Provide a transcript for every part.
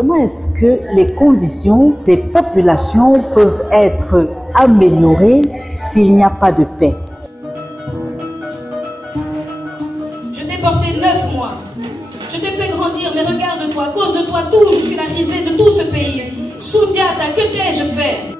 comment est-ce que les conditions des populations peuvent être améliorées s'il n'y a pas de paix? Je t'ai porté 9 mois. Je t'ai fait grandir, mais regarde-toi, à cause de toi, d'où je suis la risée de tout ce pays. Soundiata, que t'ai-je fait?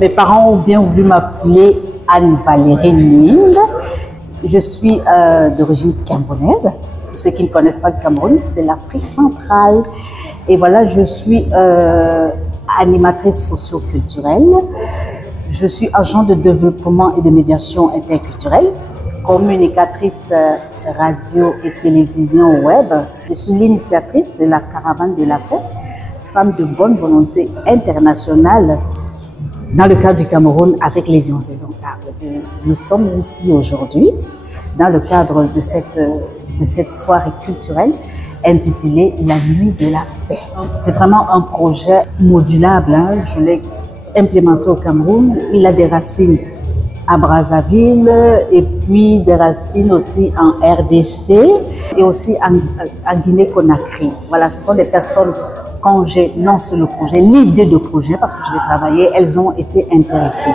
Mes parents ont bien voulu m'appeler Anne-Valérie Nwinde. Je suis d'origine camerounaise. Pour ceux qui ne connaissent pas le Cameroun, c'est l'Afrique centrale. Et voilà, je suis animatrice socio-culturelle. Je suis agent de développement et de médiation interculturelle, communicatrice radio et télévision web. Je suis l'initiatrice de la Caravane de la Paix, femme de bonne volonté internationale dans le cadre du Cameroun avec les Lions Indomptables. Nous sommes ici aujourd'hui dans le cadre de cette soirée culturelle intitulée La Nuit de la Paix. C'est vraiment un projet modulable, hein. Je l'ai implémenté au Cameroun. Il a des racines à Brazzaville et puis des racines aussi en RDC et aussi en Guinée-Conakry. Voilà, ce sont des personnes. Quand j'ai lancé le projet, l'idée de projet, parce que je l'ai travaillé, elles ont été intéressées.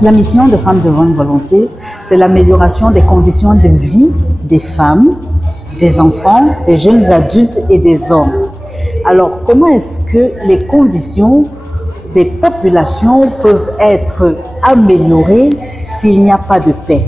La mission de Femmes de bonne volonté, c'est l'amélioration des conditions de vie des femmes, des enfants, des jeunes adultes et des hommes. Alors, comment est-ce que les conditions des populations peuvent être améliorées s'il n'y a pas de paix?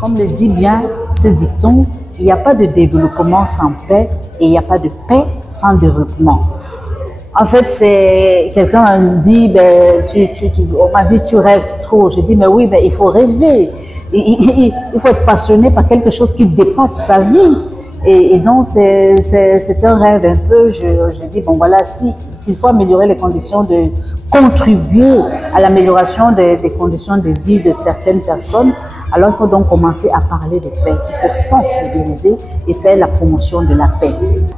Comme le dit bien ce dicton, il n'y a pas de développement sans paix et il n'y a pas de paix sans développement. En fait, c'est quelqu'un me dit, ben, on m'a dit tu rêves trop. Je dis, mais oui, mais il faut rêver. Il faut être passionné par quelque chose qui dépasse sa vie. Et donc, c'est un rêve un peu. Je dis, bon voilà, s'il faut améliorer les conditions de contribuer à l'amélioration des conditions de vie de certaines personnes, alors il faut donc commencer à parler de paix. Il faut sensibiliser et faire la promotion de la paix.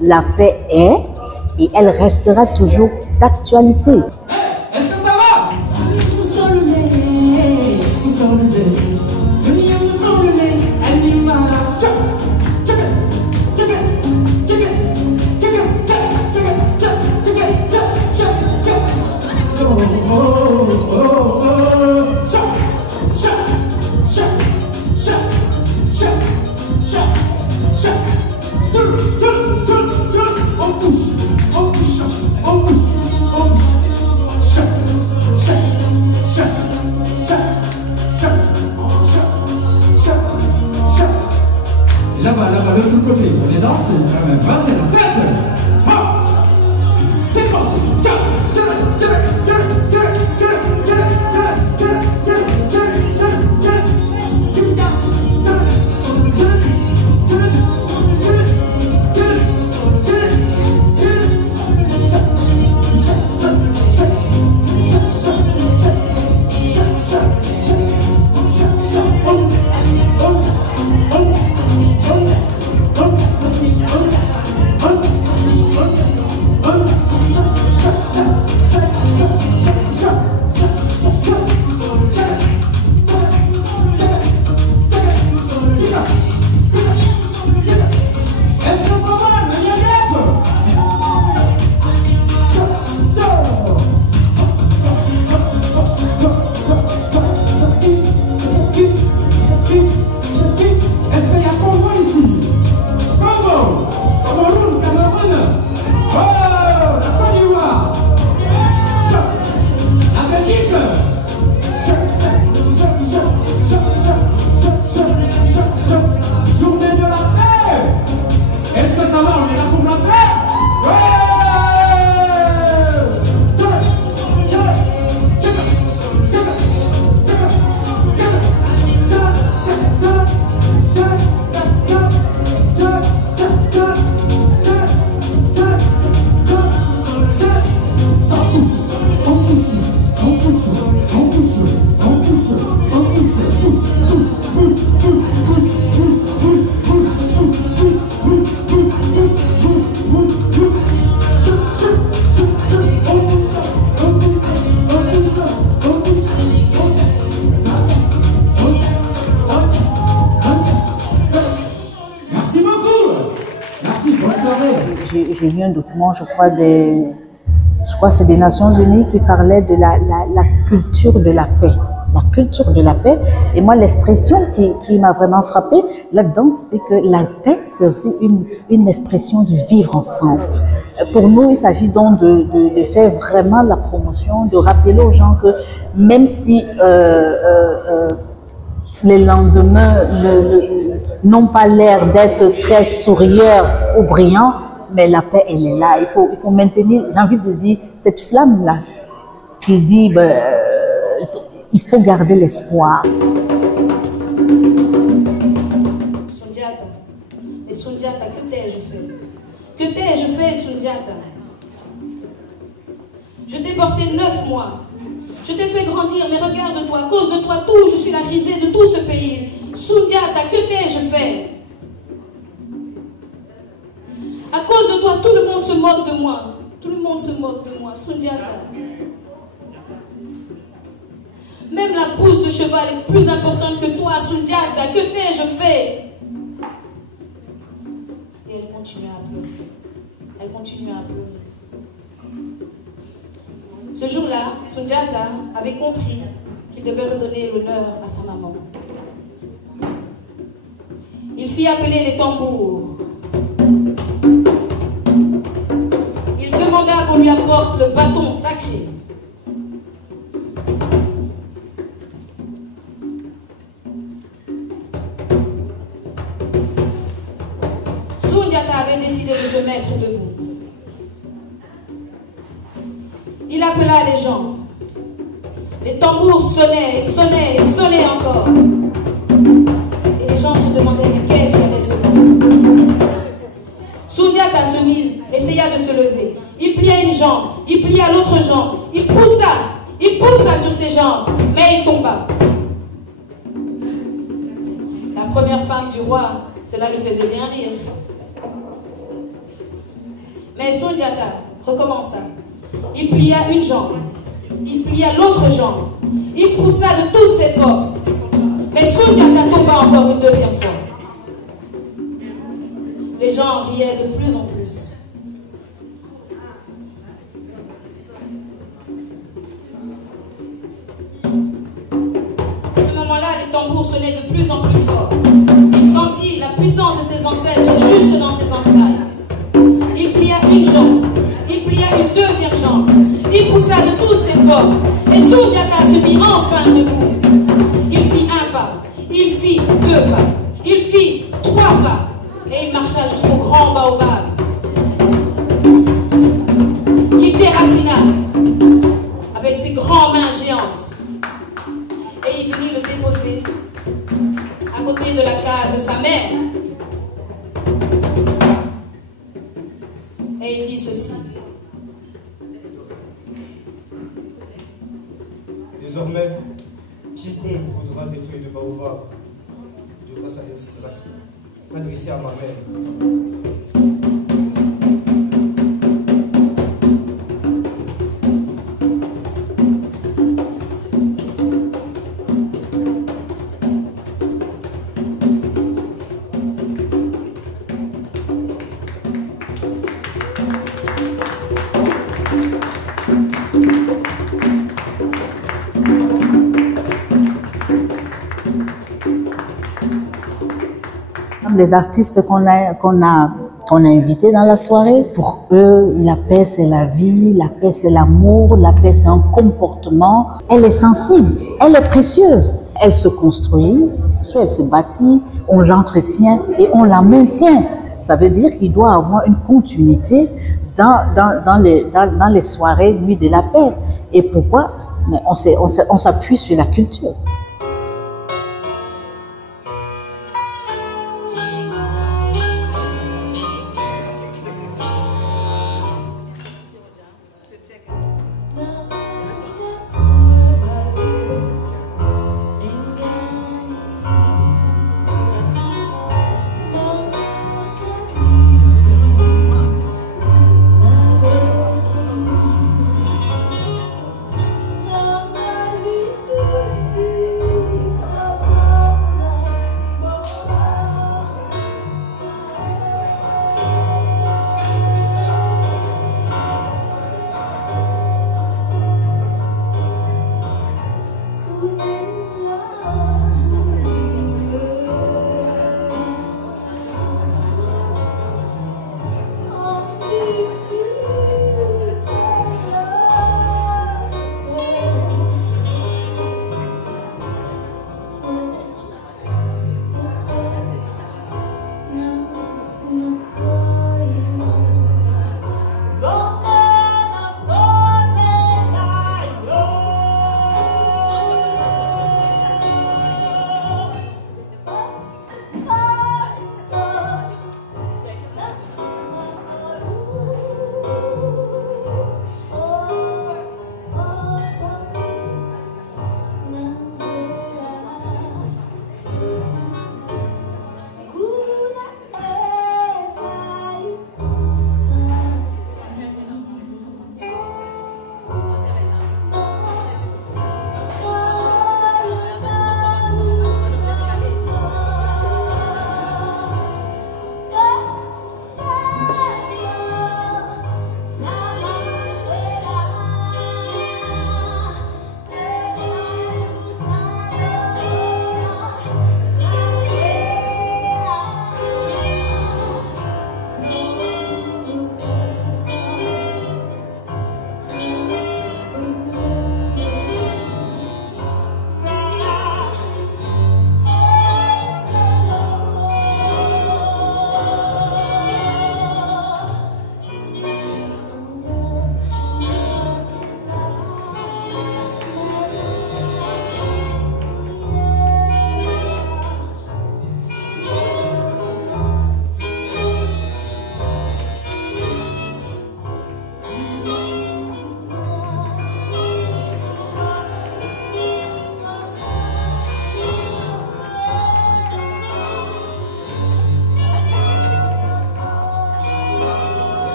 La paix est et elle restera toujours d'actualité. Là-bas, de l'autre côté, on est dansé, c'est la fête. C'est bon. j'ai lu un document, je crois c'est des Nations Unies qui parlaient de la culture de la paix. La culture de la paix. Et moi, l'expression qui m'a vraiment frappée là-dedans, c'était que la paix, c'est aussi une expression du vivre ensemble. Pour nous, il s'agit donc de faire vraiment la promotion, de rappeler aux gens que même si les lendemains n'ont pas l'air d'être très sourieurs ou brillants, mais la paix, elle est là. Il faut maintenir, j'ai envie de dire, cette flamme-là qui dit, il faut garder l'espoir. Sundiata, et Sundiata, que t'ai-je fait? Que t'ai-je fait, Sundiata? Je t'ai porté 9 mois. Je t'ai fait grandir, mais regarde-toi, à cause de toi, je suis la risée de tout ce pays. Sundiata, que t'ai-je fait? À cause de toi, tout le monde se moque de moi. Tout le monde se moque de moi. Sundiata. Même la pousse de cheval est plus importante que toi, Sundiata. Que t'ai-je fait? Et elle continue à pleurer. Elle continue à pleurer. Ce jour-là, Sundiata avait compris qu'il devait redonner l'honneur à sa maman. Il fit appeler les tambours. Il demanda qu'on lui apporte le bâton sacré. Sundiata avait décidé de se mettre debout. Il appela les gens. Les tambours sonnaient et sonnaient et sonnaient encore. Et les gens se demandaient, mais qu'est-ce qui allait se passer? Sundiata se mit, essaya de se lever. Il plia une jambe, il plia l'autre jambe. Il poussa sur ses jambes, mais il tomba. La première femme du roi, cela lui faisait bien rire. Mais Sundiata recommença. Il plia une jambe, il plia l'autre jambe, il poussa de toutes ses forces. Mais Sundiata tomba encore une deuxième fois. Les gens riaient de plus en plus. À ce moment-là, les tambours sonnaient de plus en plus fort. Il sentit la puissance de ses ancêtres juste dans ses entrailles. Il plia une jambe. Il plia une deuxième jambe. Il poussa de toutes ses forces. Et Sundiata se mit enfin debout. Il fit un pas. Il fit 2 pas. Il fit 3 pas. Et il marcha jusqu'au grand baobab. Qui déracina avec ses grandes mains géantes. Et il finit le déposer à côté de la case de sa mère. Et il dit ceci. Désormais, quiconque voudra des feuilles de baobab devra s'adresser à ma mère. Les artistes qu'on a invités dans la soirée, pour eux, la paix c'est la vie, la paix c'est l'amour, la paix c'est un comportement. Elle est sensible, elle est précieuse. Elle se construit, soit elle se bâtit, on l'entretient et on la maintient. Ça veut dire qu'il doit avoir une continuité dans les soirées Nuit de la paix. Et pourquoi? On s'appuie sur la culture.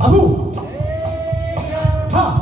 À vous. Ha.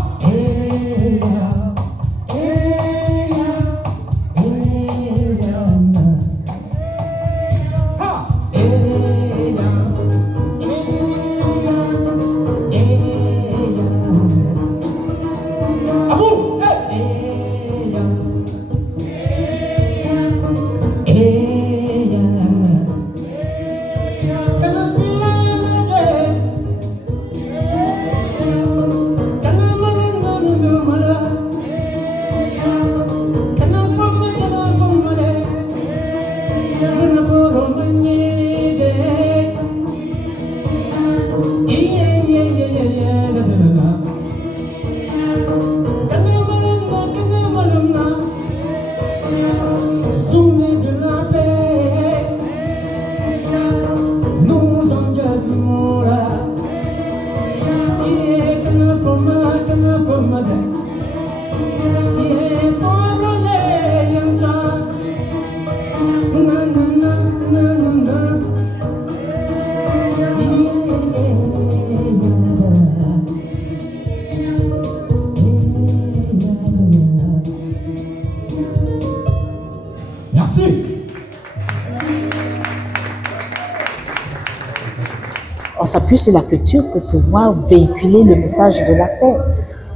On s'appuie sur la culture pour pouvoir véhiculer le message de la paix.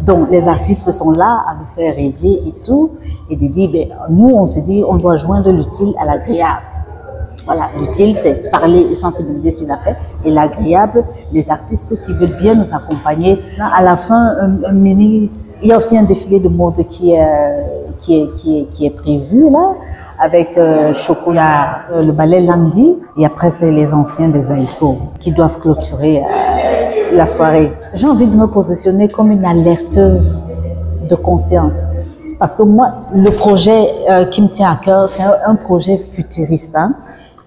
Donc, les artistes sont là à nous faire rêver et tout, et de dire, ben, nous, on s'est dit, on doit joindre l'utile à l'agréable. Voilà, l'utile, c'est parler et sensibiliser sur la paix, et l'agréable, les artistes qui veulent bien nous accompagner. À la fin, il y a aussi un défilé de mode qui est prévu là, avec Chocolat, le ballet Langui, et après c'est les anciens des Aïko qui doivent clôturer la soirée. J'ai envie de me positionner comme une alerteuse de conscience, parce que moi, le projet qui me tient à cœur, c'est un projet futuriste. Hein.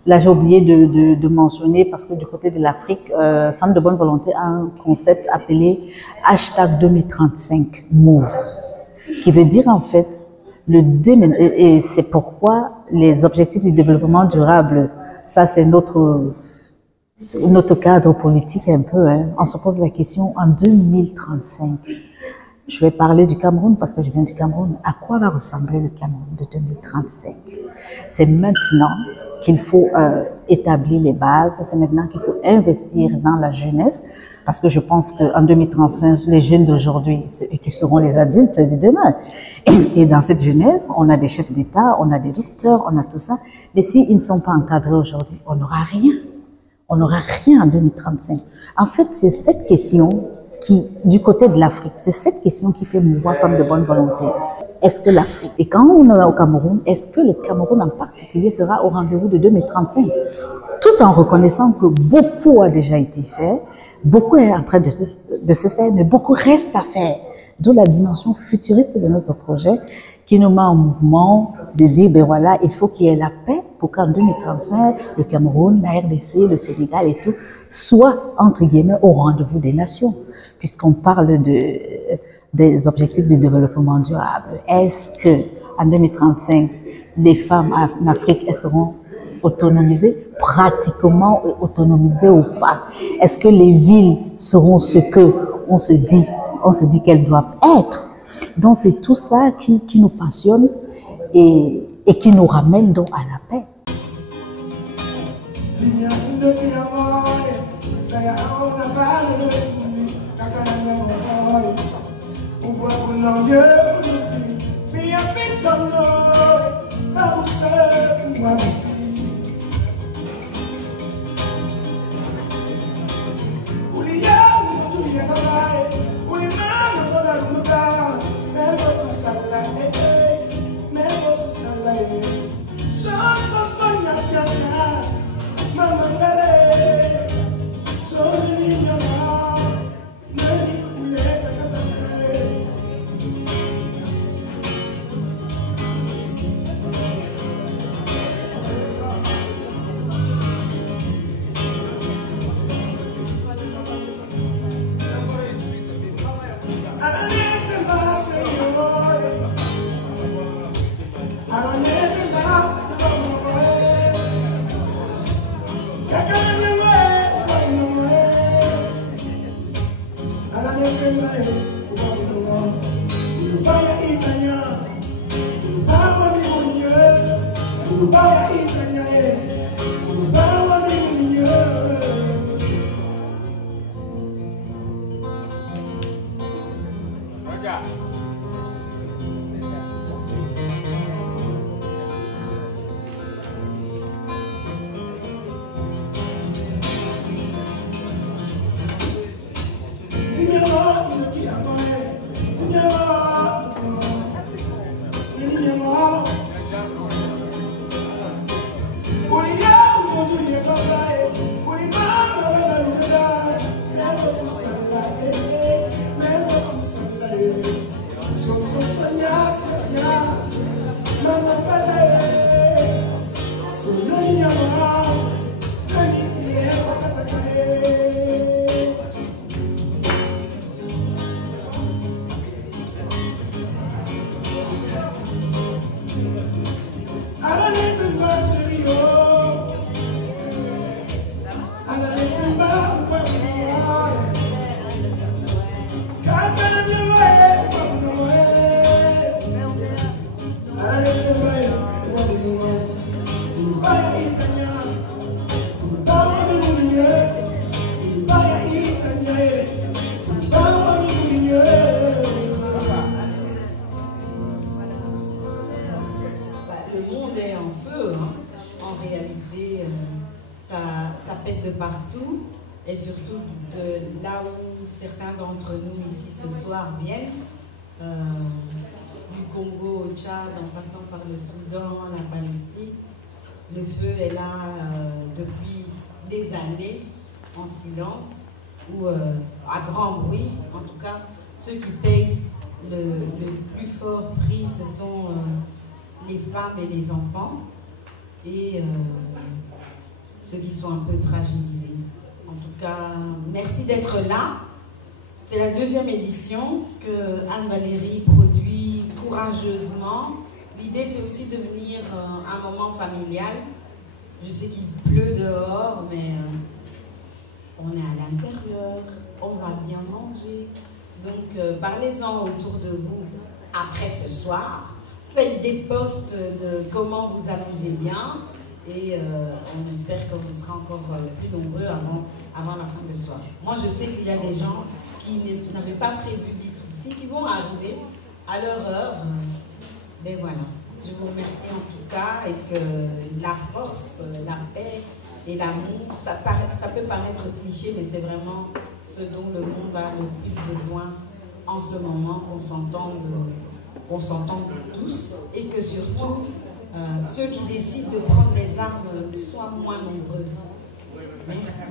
Là, j'ai oublié de mentionner, parce que du côté de l'Afrique, Femmes de bonne volonté a un concept appelé #2035 Move, qui veut dire en fait et c'est pourquoi les objectifs du développement durable, ça c'est notre cadre politique un peu, hein. On se pose la question en 2035. Je vais parler du Cameroun parce que je viens du Cameroun. À quoi va ressembler le Cameroun de 2035? C'est maintenant qu'il faut établir les bases, c'est maintenant qu'il faut investir dans la jeunesse, parce que je pense qu'en 2035, les jeunes d'aujourd'hui, c'est eux qui seront les adultes de demain. Et dans cette jeunesse, on a des chefs d'État, on a des docteurs, on a tout ça. Mais s'ils ne sont pas encadrés aujourd'hui, on n'aura rien. On n'aura rien en 2035. En fait, c'est cette question qui, du côté de l'Afrique, c'est cette question qui fait mouvoir Femmes de bonne volonté. Est-ce que l'Afrique, et quand on est au Cameroun, est-ce que le Cameroun en particulier sera au rendez-vous de 2035? Tout en reconnaissant que beaucoup a déjà été fait, beaucoup est en train de se faire, mais beaucoup reste à faire. D'où la dimension futuriste de notre projet qui nous met en mouvement de dire, ben voilà, il faut qu'il y ait la paix pour qu'en 2035, le Cameroun, la RDC, le Sénégal et tout, soient, entre guillemets, au rendez-vous des nations. Puisqu'on parle des objectifs de développement durable. Est-ce que en 2035, les femmes en Afrique, elles seront autonomisées, pratiquement autonomisées ou pas? Est-ce que les villes seront ce que on se dit qu'elles doivent être? Donc c'est tout ça qui nous passionne et qui nous ramène donc à la paix. Et surtout de là où certains d'entre nous ici ce soir viennent, du Congo au Tchad, en passant par le Soudan, la Palestine. Le feu est là depuis des années, en silence, ou à grand bruit. En tout cas, ceux qui payent le plus fort prix, ce sont les femmes et les enfants, et ceux qui sont un peu fragilisés. En tout cas, merci d'être là. C'est la deuxième édition que Anne-Valérie produit courageusement. L'idée, c'est aussi de venir un moment familial. Je sais qu'il pleut dehors, mais on est à l'intérieur, on va bien manger. Donc, parlez-en autour de vous après ce soir. Faites des posts de comment vous amusez bien. Et on espère que vous serez encore plus nombreux avant la fin de ce soir. Moi, je sais qu'il y a des gens qui n'avaient pas prévu d'être ici, qui vont arriver à leur heure. Mais voilà, je vous remercie en tout cas, et que la force, la paix et l'amour, ça peut paraître cliché, mais c'est vraiment ce dont le monde a le plus besoin en ce moment, qu'on s'entende tous, et que surtout, ceux qui décident de prendre les armes soient moins nombreux. Merci.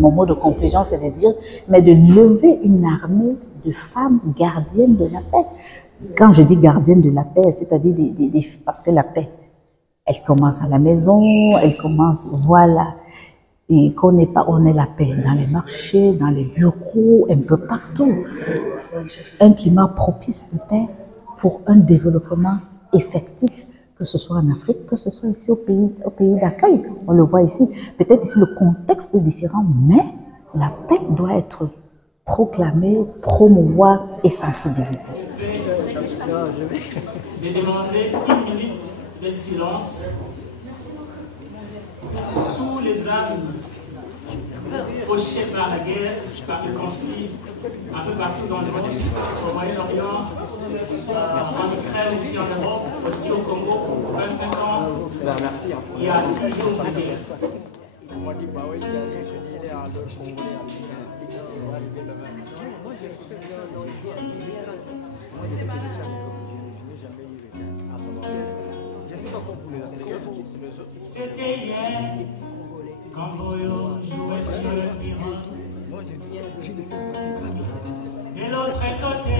Mon mot de conclusion, c'est de dire, mais de lever une armée de femmes gardiennes de la paix. Quand je dis gardiennes de la paix, c'est-à-dire parce que la paix, elle commence à la maison, elle commence, voilà. Et qu'on n'est pas, on est la paix dans les marchés, dans les bureaux, un peu partout. Un climat propice de paix pour un développement effectif, que ce soit en Afrique, que ce soit ici au pays d'accueil. On le voit ici. Peut-être ici le contexte est différent, mais la paix doit être proclamée, promouvoir et sensibiliser. Je vais demander 1 minute de silence pour tous les âmes fauchés par la guerre, par le conflit, un peu partout dans le monde, au Moyen-Orient, en Ukraine, aussi en Europe, aussi au Congo, 25 ans, il y a toujours des guerres. C'était hier, quand Boyo jouait sur le piron. De l'autre côté,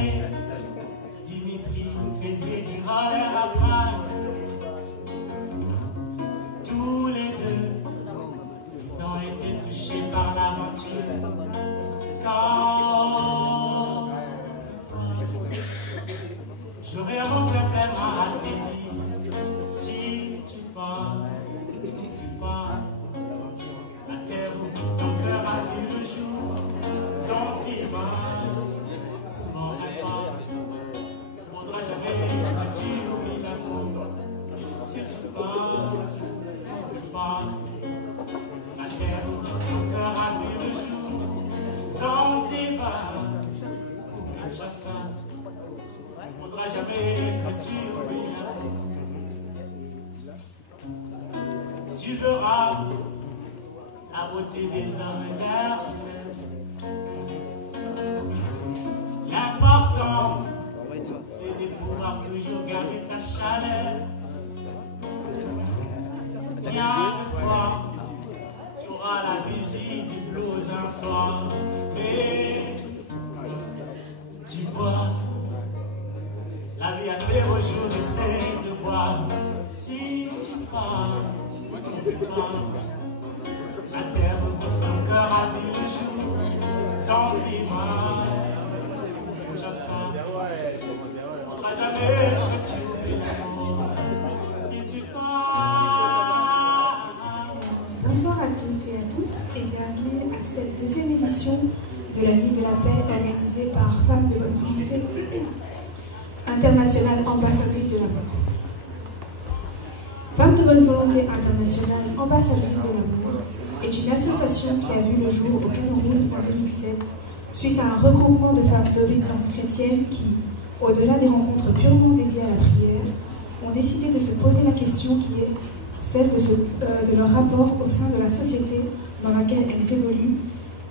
Dimitri faisait du roller à bras. Tous les deux, ils ont été touchés par l'aventure. Quand j'aurais un mot simplement à te dire, si tu pars, à terre où ton cœur a vu le jour, sans Zibar, mon rêve, faudra jamais que tu oublies l'amour. Si tu pars, à terre où ton cœur a vu le jour, sans Zibar, ou Kinshasa, faudra jamais que tu oublies l'amour. Tu verras la beauté des hommes éternels. L'important, c'est de pouvoir toujours garder ta chaleur. Bien de fois, tu auras la visite du blues un soir, mais tu vois, la vie a ses beaux jours, essaie de boire. Si tu pars, à terre où ton cœur a vu le jour, sans image, faudra jamais que tu oublies l'amour, si tu pars. Bonsoir à toutes et à tous et bienvenue à cette deuxième édition de la Nuit de la Paix organisée par Femmes de Bonne Volonté Internationale Ambassadrice de l'amour. Femmes de Bonne Volonté Internationale Ambassadrice de l'amour est une association qui a vu le jour au Cameroun en 2007 suite à un regroupement de femmes d'obédience chrétienne qui, au-delà des rencontres purement dédiées à la prière, ont décidé de se poser la question qui est celle de leur rapport au sein de la société dans laquelle elles évoluent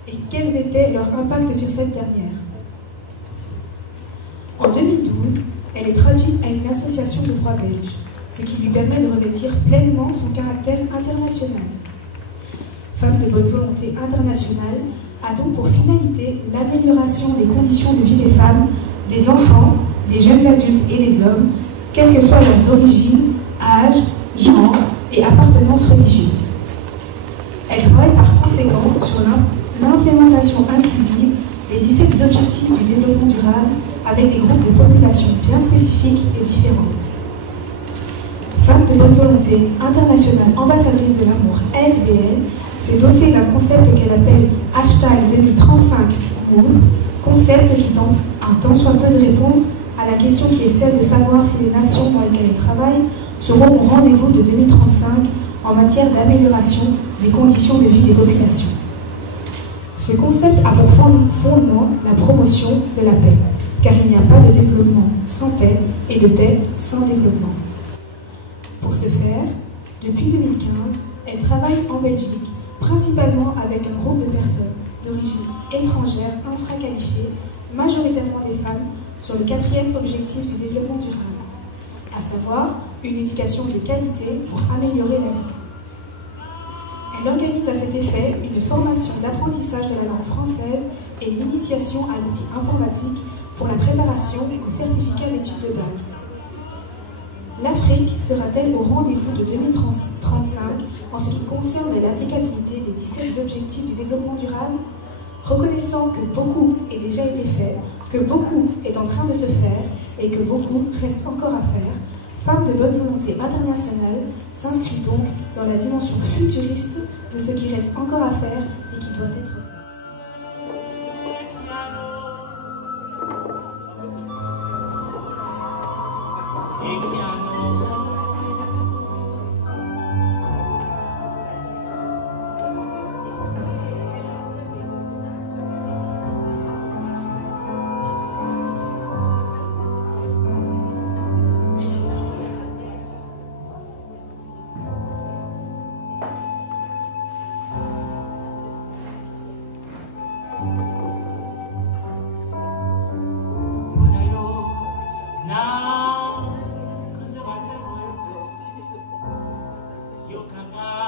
et quels étaient leurs impacts sur cette dernière. En 2012, elle est traduite à une association de droit belge, ce qui lui permet de revêtir pleinement son caractère international. Femmes de Bonne Volonté Internationale a donc pour finalité l'amélioration des conditions de vie des femmes, des enfants, des jeunes adultes et des hommes, quelles que soient leurs origines, âge, genre et appartenance religieuse. Elle travaille par conséquent sur l'implémentation inclusive des 17 objectifs du développement durable avec des groupes de population bien spécifiques et différents. Femmes de Bonne Volonté Internationale Ambassadrice de l'amour, ASBL, s'est dotée d'un concept qu'elle appelle #2035 Move, concept qui tente un tant soit peu de répondre à la question qui est celle de savoir si les nations dans lesquelles elle travaille seront au rendez-vous de 2035 en matière d'amélioration des conditions de vie des populations. Ce concept a pour fondement la promotion de la paix, car il n'y a pas de développement sans paix et de paix sans développement. Pour ce faire, depuis 2015, elle travaille en Belgique, principalement avec un groupe de personnes d'origine étrangère infraqualifiées, majoritairement des femmes, sur le 4e objectif du développement durable, à savoir une éducation de qualité pour améliorer la vie. Elle organise à cet effet une formation d'apprentissage de la langue française et l'initiation à l'outil informatique pour la préparation au certificat d'études de base. L'Afrique sera-t-elle au rendez-vous de 2035 en ce qui concerne l'applicabilité des 17 objectifs du développement durable? Reconnaissant que beaucoup a déjà été fait, que beaucoup est en train de se faire et que beaucoup reste encore à faire, Femmes de bonne volonté internationale s'inscrit donc dans la dimension futuriste de ce qui reste encore à faire et qui doit être fait. Yokanga